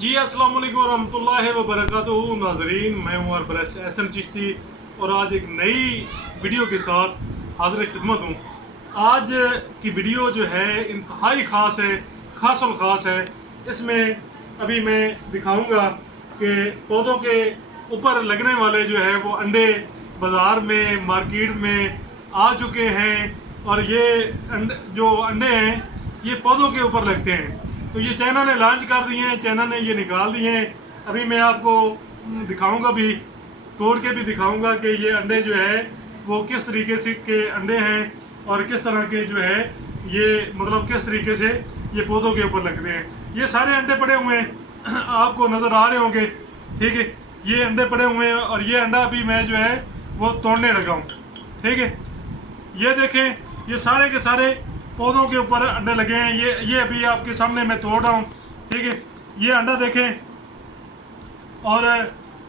جی السلام علیکم ورحمۃ اللہ وبرکاتہ ناظرین، میں ہوں اربرسٹ احسن چشتی اور آج ایک نئی ویڈیو کے ساتھ حاضر خدمت ہوں۔ آج کی ویڈیو جو ہے انتہائی خاص ہے، خاص الخاص ہے۔ اس میں ابھی میں دکھاؤں گا کہ پودوں کے اوپر لگنے والے جو ہے وہ انڈے بازار میں مارکیٹ میں آ چکے ہیں، اور یہ جو انڈے ہیں یہ پودوں کے اوپر لگتے ہیں۔ تو یہ چائنا نے لانچ کر دیے ہیں، چائنا نے یہ نکال دیے ہیں۔ ابھی میں آپ کو دکھاؤں گا، بھی توڑ کے بھی دکھاؤں گا کہ یہ انڈے جو ہے وہ کس طریقے سے کے انڈے ہیں اور کس طرح کے جو ہے یہ مطلب کس طریقے سے یہ پودوں کے اوپر لگتے ہیں۔ یہ سارے انڈے پڑے ہوئے ہیں، آپ کو نظر آ رہے ہوں گے، ٹھیک ہے۔ یہ انڈے پڑے ہوئے ہیں اور یہ انڈا بھی میں جو ہے وہ توڑنے لگا ہوں، ٹھیک ہے۔ یہ دیکھیں، یہ سارے کے سارے پودوں کے اوپر انڈے لگے ہیں۔ یہ ابھی آپ کے سامنے میں توڑ رہا ہوں، ٹھیک ہے۔ یہ انڈا دیکھیں اور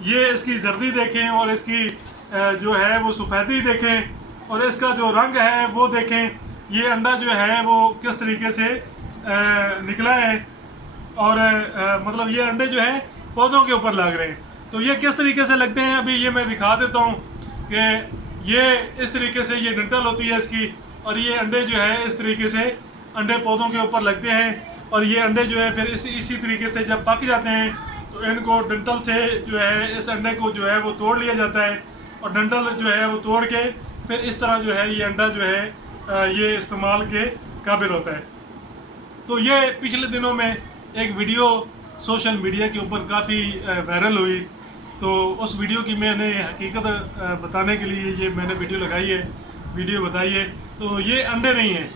یہ اس کی زردی دیکھیں اور اس کی جو ہے وہ سفیدی دیکھیں اور اس کا جو رنگ ہے وہ دیکھیں۔ یہ انڈا جو ہے وہ کس طریقے سے نکلا ہے، اور مطلب یہ انڈے جو ہیں پودوں کے اوپر لگ رہے ہیں۔ تو یہ کس طریقے سے لگتے ہیں ابھی یہ میں دکھا دیتا ہوں کہ یہ اس طریقے سے یہ ڈنٹل ہوتی ہے اس کی، اور یہ انڈے جو ہے اس طریقے سے انڈے پودوں کے اوپر لگتے ہیں، اور یہ انڈے جو ہے پھر اسی طریقے سے جب پک جاتے ہیں تو ان کو ڈنٹل سے جو ہے اس انڈے کو جو ہے وہ توڑ لیا جاتا ہے، اور ڈنٹل جو ہے وہ توڑ کے پھر اس طرح جو ہے یہ انڈا جو ہے یہ استعمال کے قابل ہوتا ہے۔ تو یہ پچھلے دنوں میں ایک ویڈیو سوشل میڈیا کے اوپر کافی وائرل ہوئی، تو اس ویڈیو کی میں نے حقیقت بتانے کے لیے یہ میں نے ویڈیو لگائی ہے، ویڈیو بتائی ہے۔ تو یہ انڈے نہیں ہیں،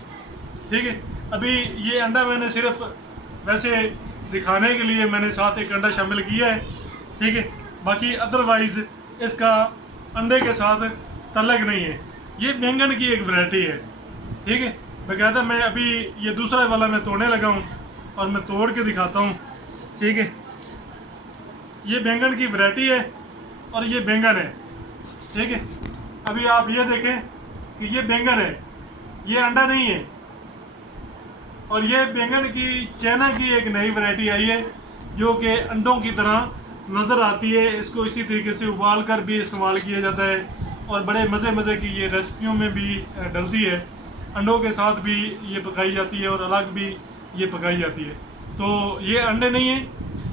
ٹھیک ہے۔ ابھی یہ انڈا میں نے صرف ویسے دکھانے کے لیے میں نے ساتھ ایک انڈا شامل کیا ہے، ٹھیک ہے۔ باقی ادروائز اس کا انڈے کے ساتھ تعلق نہیں ہے۔ یہ بینگن کی ایک ورائٹی ہے، ٹھیک ہے۔ باقاعدہ میں ابھی یہ دوسرا والا میں توڑنے لگا ہوں اور میں توڑ کے دکھاتا ہوں، ٹھیک ہے۔ یہ بینگن کی ورائٹی ہے اور یہ بینگن ہے، ٹھیک ہے۔ ابھی آپ یہ دیکھیں کہ یہ بینگن ہے، یہ انڈا نہیں ہے۔ اور یہ بینگن کی چائنا کی ایک نئی ورائٹی آئی ہے جو کہ انڈوں کی طرح نظر آتی ہے۔ اس کو اسی طریقے سے ابال کر بھی استعمال کیا جاتا ہے، اور بڑے مزے کی یہ ریسپیوں میں بھی ڈلتی ہے۔ انڈوں کے ساتھ بھی یہ پکائی جاتی ہے اور الگ بھی یہ پکائی جاتی ہے۔ تو یہ انڈے نہیں ہیں،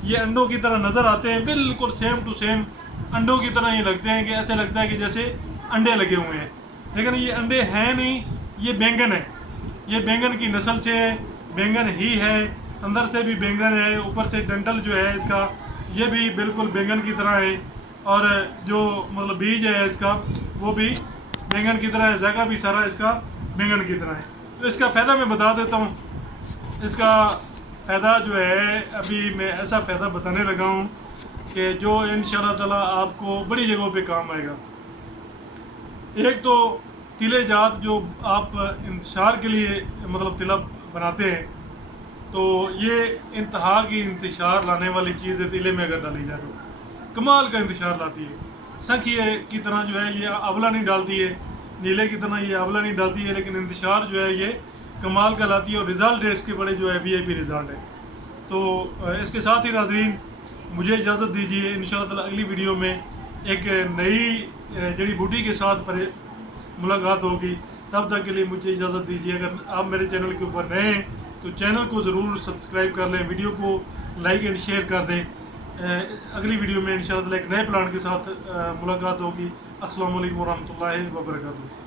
یہ انڈوں کی طرح نظر آتے ہیں، بالکل سیم ٹو سیم انڈوں کی طرح یہ لگتے ہیں، کہ ایسے لگتا ہے کہ جیسے انڈے لگے ہوئے ہیں، لیکن یہ انڈے ہیں نہیں، یہ بینگن ہے۔ یہ بینگن کی نسل سے ہے، بینگن ہی ہے، اندر سے بھی بینگن ہے، اوپر سے ڈنٹل جو ہے اس کا یہ بھی بالکل بینگن کی طرح ہے، اور جو مطلب بیج ہے اس کا وہ بھی بینگن کی طرح ہے، ذائقہ بھی سارا اس کا بینگن کی طرح ہے۔ تو اس کا فائدہ میں بتا دیتا ہوں۔ اس کا فائدہ جو ہے ابھی میں ایسا فائدہ بتانے لگا ہوں کہ جو انشاءاللہ تعالیٰ آپ کو بڑی جگہوں پہ کام آئے گا۔ ایک تو تلے جات جو آپ انتشار کے لیے مطلب تلا بناتے ہیں، تو یہ انتہا کی انتشار لانے والی چیز ہے۔ تیلے میں اگر ڈالی جائے تو کمال کا انتشار لاتی ہے۔ سنکھیے کی طرح جو ہے یہ آولا نہیں ڈالتی ہے، نیلے کی طرح یہ آولا نہیں ڈالتی ہے، لیکن انتشار جو ہے یہ کمال کا لاتی ہے، اور رزلٹ اس کے بڑے جو ہے VIP رزلٹ ہے۔ تو اس کے ساتھ ہی ناظرین مجھے اجازت دیجیے، انشاءاللہ تعالی اگلی ویڈیو میں ایک نئی جڑی بوٹی کے ساتھ ملاقات ہوگی۔ تب تک کے لیے مجھے اجازت دیجیے۔ اگر آپ میرے چینل کے اوپر نئے ہیں تو چینل کو ضرور سبسکرائب کر لیں، ویڈیو کو لائک اینڈ شیئر کر دیں۔ اگلی ویڈیو میں انشاءاللہ تعالی ایک نئے پلان کے ساتھ ملاقات ہوگی۔ السلام علیکم ورحمۃ اللہ وبرکاتہ۔